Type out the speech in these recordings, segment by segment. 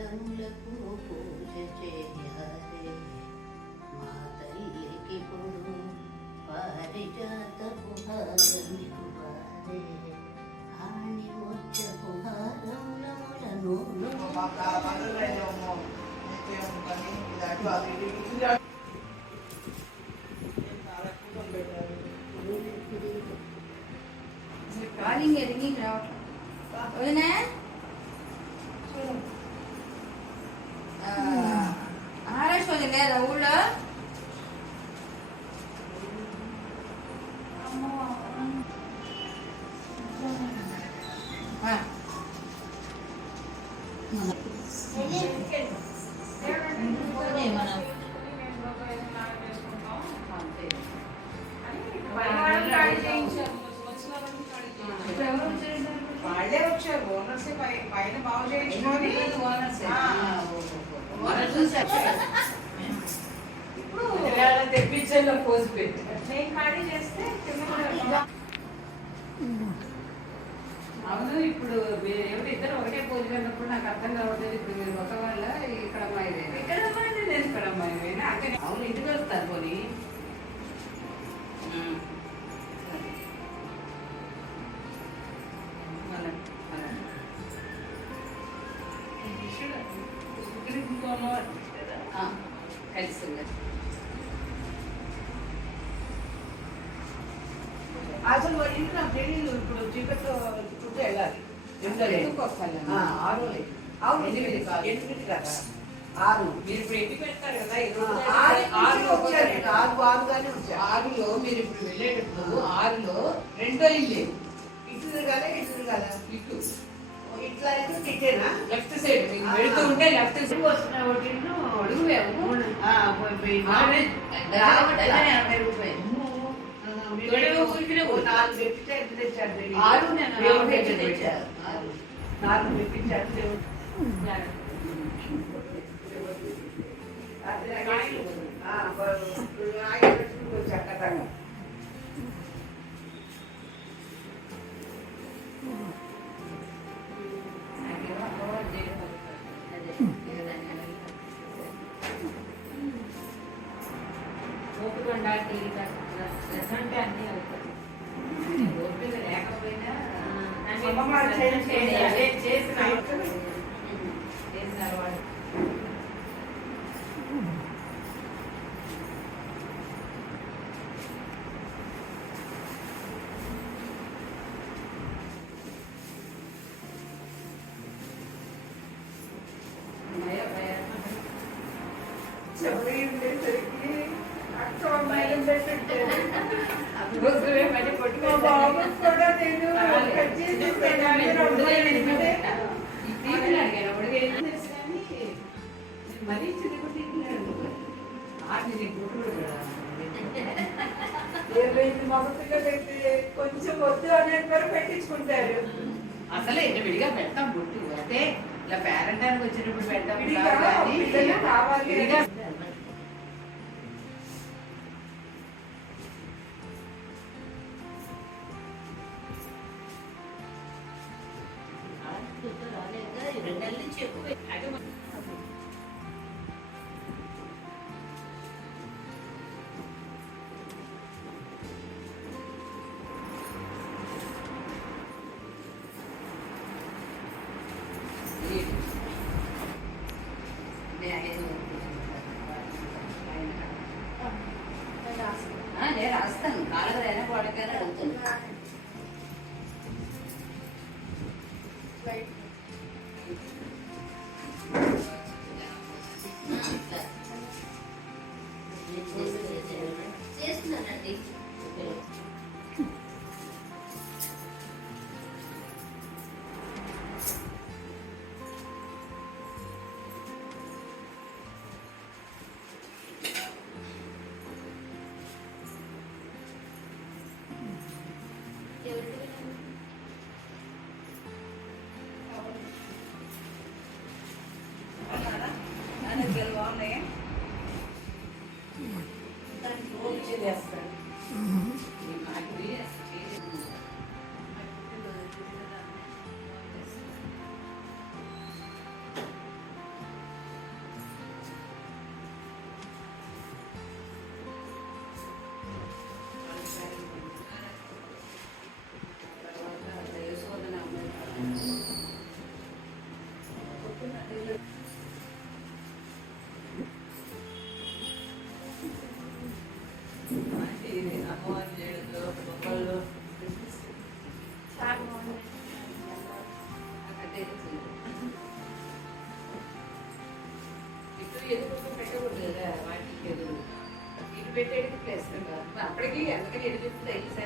పాదములకు పూజ చేయాలి మా తల్లికి పొడు పారిజాతపు హారమివ్వాలి హాని ముచ్చపు హారములములను కాలింగ్ రింగింగ్ రావట్లేదు వాళ్ళే వచ్చారు ఓనర్స్ పైన బాగు చేయించుకొని ఇప్పుడు తెప్పించేలో పోసి పెట్టి నేను ఖాళీ చేస్తే కింద కూడా అవును ఇప్పుడు మీరు ఎవరు ఇద్దరు ఒకటే పోజు వెళ్ళినప్పుడు నాకు అర్థం కావట్లేదు ఇప్పుడు మీరు ఒక వాళ్ళ ఇక్కడ అమ్మాయి. ఇక్కడ అమ్మాయి నేను ఇక్కడ అమ్మాయి. అక్కడ అవును ఇంటికి వస్తారు పోనీ. అసలు వాళ్ళ ఇంటి నాకు తెలియదు ఇప్పుడు చీకట్లో చుట్టూ వెళ్ళాలి. ఎందుకు వస్తాను ఆరు. అవును ఎనిమిది కాదు. ఎనిమిది కదా? ఆరు. మీరు ఇప్పుడు ఎన్ని పెడతారు కదా? ఆరు ఆరు వచ్చారు. ఆరు ఆరుగానే వచ్చారు ఆరులో మీరు ఇప్పుడు వెళ్ళేటప్పుడు ఆరులో రెండో ఇల్లు. ఇటు తిరగాలి ఇటు తిరగాలి. ఇటు. ఇట్లా అయితే ఇటేనా? Left side. వెళుతూ ఉంటే లెఫ్ట్ సైడ్. వస్తున్నా ఒకటి అడుగు వేము ఆ, పోయి పోయి. ఆరే, రావట్లా? దగ్గర ఎనభై రూపాయలు. గొడవ Yeah. Not a week or two. Yeah. అమ్మమ్మ చేసి- చేసి- అదే చేసిన చేసిన అలవాటు భయ భయ చెప్పి ఉండేసరికి అక్క అమ్మాయిలు పెట్టుంటారు. అందుకోసమే మళ్ళీ మా మరీ చిన్న కుట్టి ఆటి నీ గుడ్లు కూడా. ఏమైంది మగ పిల్లలైతే కొంచెం వద్దు అనేది కూడా పెట్టించుకుంటారు అసలే ఇట్లా విడిగా పెడతాం బుట్టు అంటే ఇలా పేరెంటానికి వచ్చినప్పుడు పెడతాం కావాలి రాలేదా ఈ പറയാൻ పెట్టేది ఇటు ఎదుగు పెట్టకూడదు వాటికి ఎదురు ఇటు పెట్టేది ప్లేస్ అప్పటికి అందుకని ఎదుగు తెలుసా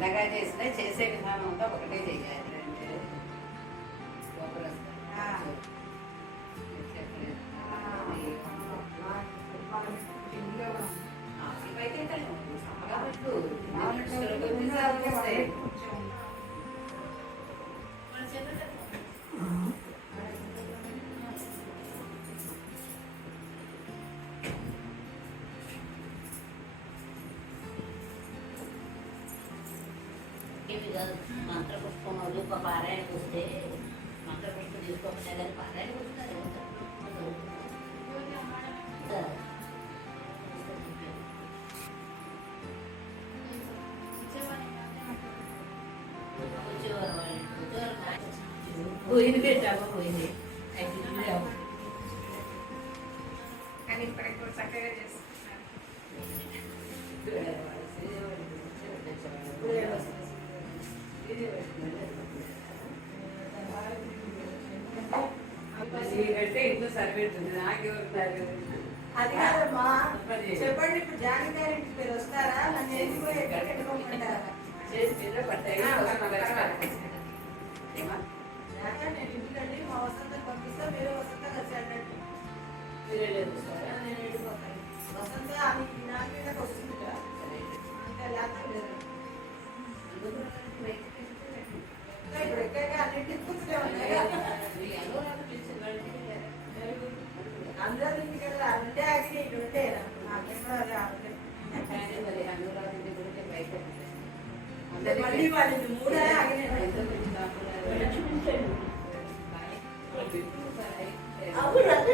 చిన్నగా చేసినా చేసే విధానం అంతా ఒకటే చేయాలి ఇవైతే తను ఇవి కాదు మంత్రపుష్పం రూప పారాయణకు వస్తే మంత్రపుష్పం తీసుకోకుండా కానీ పారాయణ వస్తారు. పోయింది పెట్టాము పోయింది. అయితే కానీ చక్కగా చేస్తున్నారు. నాకెవరు అది కాదమ్మా. చెప్పండి ఇప్పుడు జాని గారి ఇంటికి మీరు వస్తారా? నన్ను వెళ్ళిపోయి ఎక్కడ పెట్టుకోమంటారా చేసి నేను ఇంటికండి మా వసంతం పంపిస్తా మీరు వసంత కలిసి అన్నట్టు నేను వెళ్ళిపోతాను. వసంత ఆమె వస్తుంది కదా లేకపోతే లేదు అప్పుడు అదే